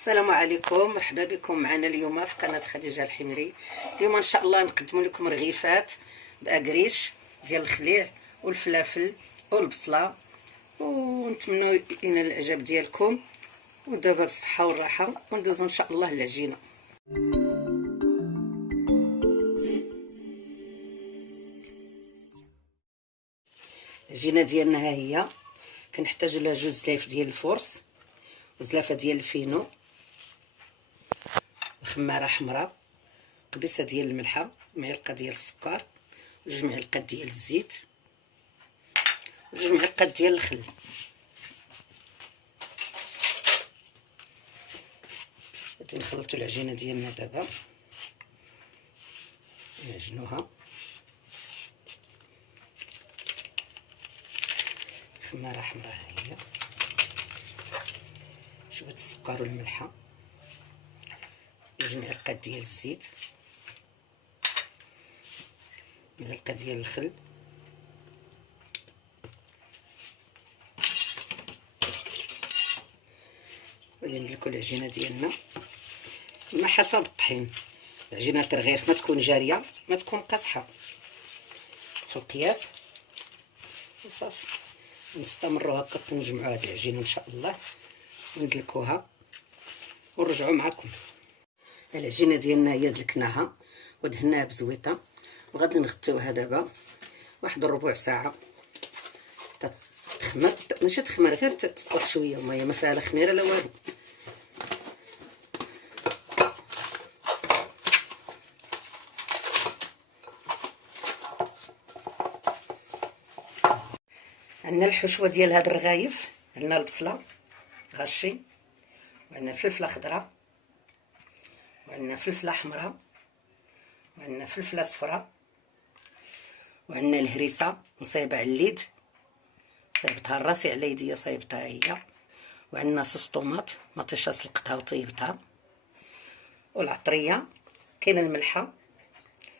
السلام عليكم، مرحبا بكم معنا اليوم في قناه خديجه الحمري. اليوم ان شاء الله نقدم لكم رغيفات باكريش ديال الخليع والفلافل والبصله، ونتمنوا ينال الاعجاب ديالكم. ودابا بالصحه والراحه وندوزو ان شاء الله للعجينه. العجينه ديالنا ها هي. كنحتاجوا لها 2 زلايف ديال الفرص، وزلافه ديال الفينو، خماره حمراء، قبيصه ديال الملحه، معلقه ديال السكر، 2 معلقات ديال الزيت، 2 معلقات ديال الخل. غادي نخلطوا العجينه ديالنا دابا، نعجنوها. خماره حمراء هي، شويه السكر والملحه، 2 معلقات ديال الزيت، معلقه ديال الخل، غادي ندلكو العجينه ديالنا على حسب الطحين. عجينه الرغيف ما تكون جاريه ما تكون قاصحه، في القياس وصافي. نستمروا هكا نجمعوا هاد العجينه ان شاء الله وندلكوها ونرجعوا معكم. العجينه ديالنا هي دلكناها ودهناها بزويطه، وغادي نغطيوها دابا واحد ربع ساعه تخمر. ماشي تخمر، غير تطلق شويه، وما ما فيها لا خميره لا والو. عندنا الحشوه ديال هاد الرغايف، عندنا البصله غشي، وعندنا الفلفله خضراء، وعندنا فلفله حمراء، وعندنا فلفله صفراء، وعندنا الهريسه مصايبه على اليد، صايبتها راسي على يديا صايبتها هي، وعندنا صوص طوماط مطيشه سلقتها وطيبتها، والعطريه، كاين الملحه،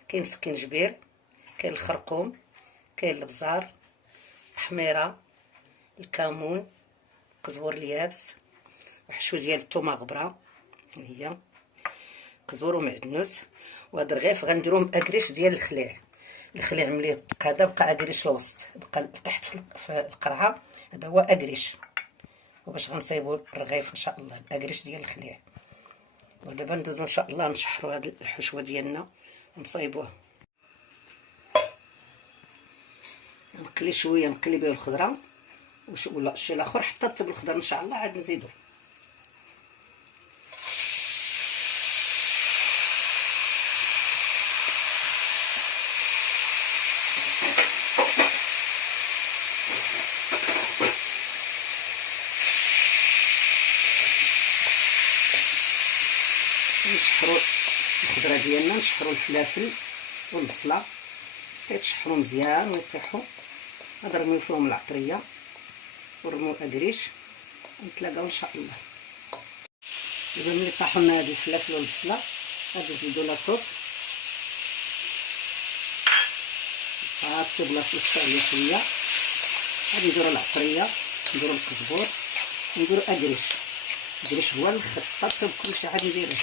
كاين سكنجبير، كاين الخرقوم، كاين البزار، التحميره، الكمون، القزبر اليابس، وحشوه ديال الثومه غبره هي، قزبر ومعدنوس. وهاد الرغيف غنديروه باكريش ديال الخليع ملي بقى هذا بقى اكريش الوسط، بقى تحت في القرعه، هذا هو اكريش. وباش غنصايبوا الرغيف ان شاء الله باكريش ديال الخليع. ودابا ندوزو ان شاء الله نشحروا هاد الحشوه ديالنا ونصايبوها. نقلي شويه، نقلي بها الخضره ولا الشيء الاخر حتى طيب الخضر ان شاء الله عاد نزيدو. نشحروا الخضره ديالنا، نشحروا الفلافل والبصله، كيتشحروا مزيان ويطيحوا. نرميو فيهم العطريه ونرميو اكريش ونتلاقاو ان شاء الله. دابا ملي طاحوا لنا هاد الفلافل والبصله غادي نزيدو لاصوص، هاكا لاصوص شويه شويه. غادي نديرو العطريه، نديرو القزبر، نديرو اكريش. اكريش هو الخاص بكلشي عاد نديروه.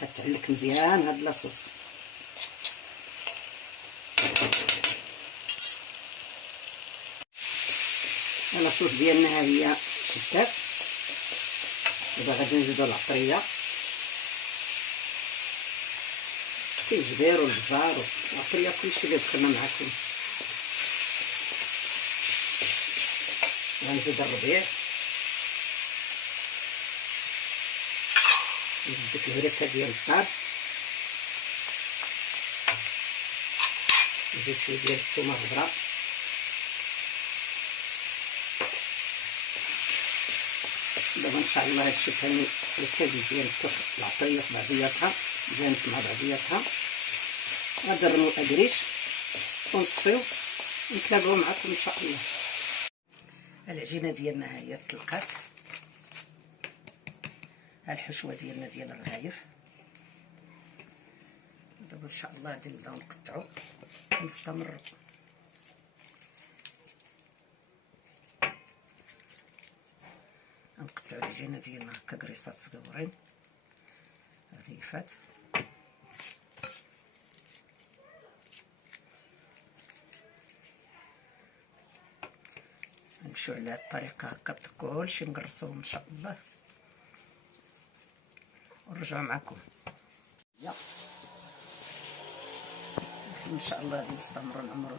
كتعلك مزيان هاد لاصوص. لاصوص ديالنا ها هي شدات. دابا غادي نزيدو العطريه، الجبير والبزار والعطريه، كلشي اللي دخلنا معكم. غنزيد الربيع، نزيد ديك الهريسه ديال الدار، نزيد شويه ديال الثومه الخضراء، دابا ان شاء الله هادشي ثاني يرتاح مزيان العطريه في بعضياتها مزيان مع بعضياتها. غادي نرميو اكريش ونطفيو ونتلاقاو معكم ان شاء الله. العجينه ديالنا ها هي طلقات، ها الحشوه ديالنا ديال الرغايف. دابا ان شاء الله غادي نبداو نقطعو ونستمروا. غنقطعو العجينه ديالنا هكا كريسات صغيورين، رغيفات. نمشيو على هاد الطريقه هكا كلشي نقرصوهم ان شاء الله ونرجعوا معكم. ان شاء الله غادي نستمروا نعمروا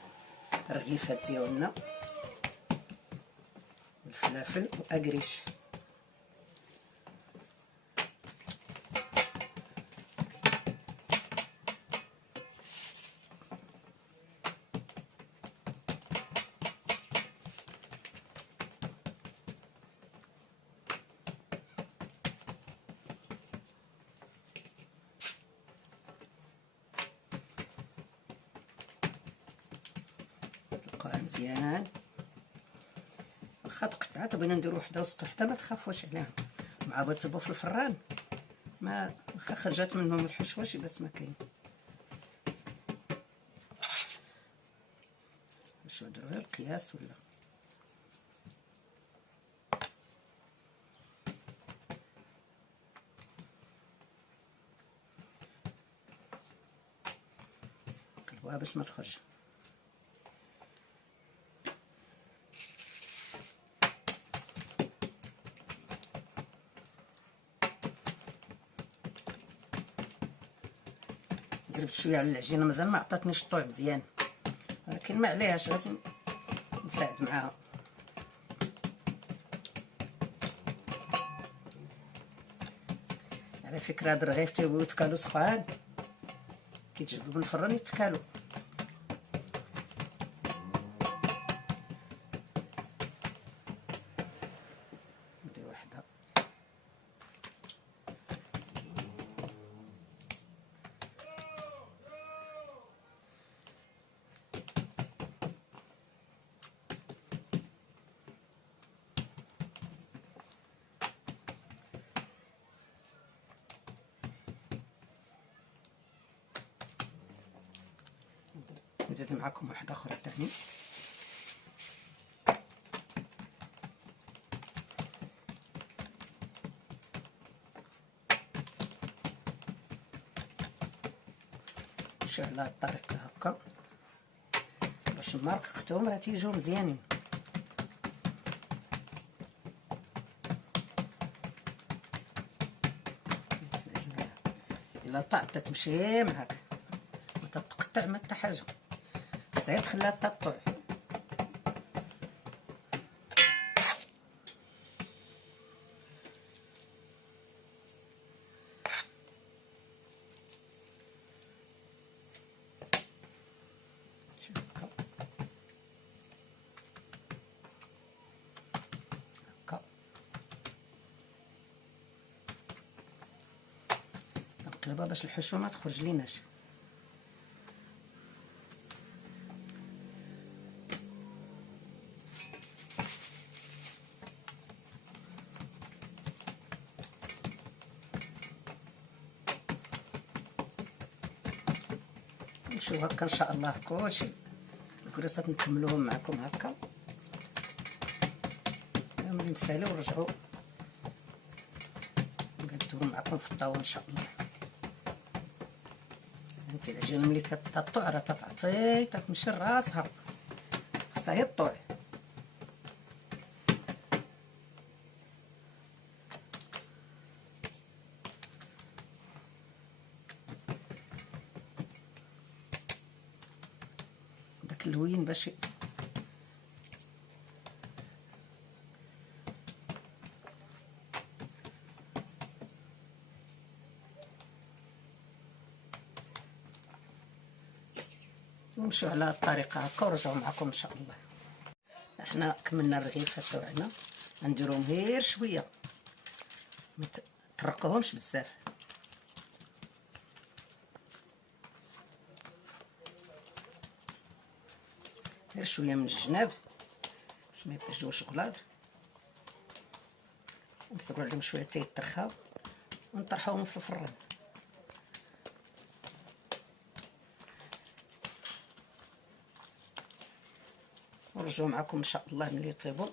الرغيفات ديالنا بالفلافل واكريش. تلقاها مزيان، واخا تقطعات بغينا نديرو وحده وسط وحده ما تخافوش عليها، مع بغيتو في الفران ما واخا خرجات منهم الحشوه بس ما كاين. شو نديرو غير قياس ولا قلبوها باش ما تخرج. زربت شويه على العجينه، مازال ما عطاتنيش الطوع مزيان، ولكن ما عليهاش غادي نساعد معاها. على فكره هاد الرغيف تيبغيو يتكالو سخان، كيتجبدو من الفران يتكالو. ندير وحده نزيد معكم واحده اخرى ثاني. نمشيو على هاد الطريقه هكا باش ما رققتهم راه تيجيو مزيانين. الا طاعت تمشي معاك ما تتقطع ما حتى حاجه، صعيب تخليها تطوع. هكا نقلبها باش الحشوه ما تخرج ليناش. نمشيو هكا ان شاء الله كلشي الكريسات نكملوهم معكم هكا، ملي نساليو ونرجعو نقادوهم معكم في الطاوله ان شاء الله. انت العجينه ملي كتطوع راه تتعطي تتمشي لراسها، خصها هي الطوع. داك اللوين باش ونمشيو على الطريقه هكا ونرجعو معكم ان شاء الله. احنا كملنا الرغيفات تاعنا، غنديروهم غير شويه ما ترقوهمش بزاف. غير شويه من الجناب باش ما يبقاش جوه شوكولاد، ونصبروا عليهم شويه حتى يترخاو ونطرحوهم في الفران. ونرجعو معكم ان شاء الله ملي يطيبوا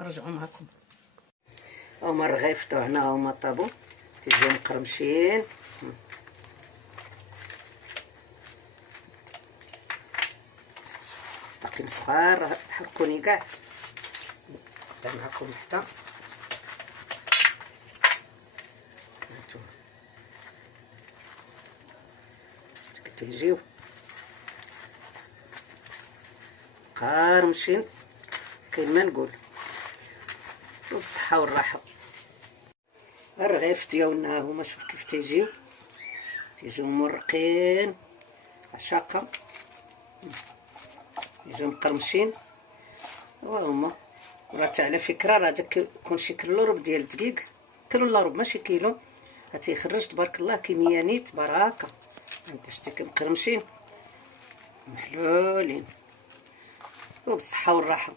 نرجعو معكم. هما الرغيف تاعنا هما طابو تيجيو مقرمشين. باقيين صغار حرقوني كاع. معكم حتى هانتوما تيجيو قارمشين كاين ما نقول. وبالصحه والراحه. الرغيف ديالنا هما شوف كيف تيجيو مرقين عشاقه، يجيو مقرمشين. وهما راه على فكره راه داك كيكون شي كيلو ربع ديال الدقيق، كيلو الا ربع ماشي كيلو، غتيخرج تبارك الله كميه نيت بركه. انت شتي كمقرمشين محلولين. وبالصحه والراحه.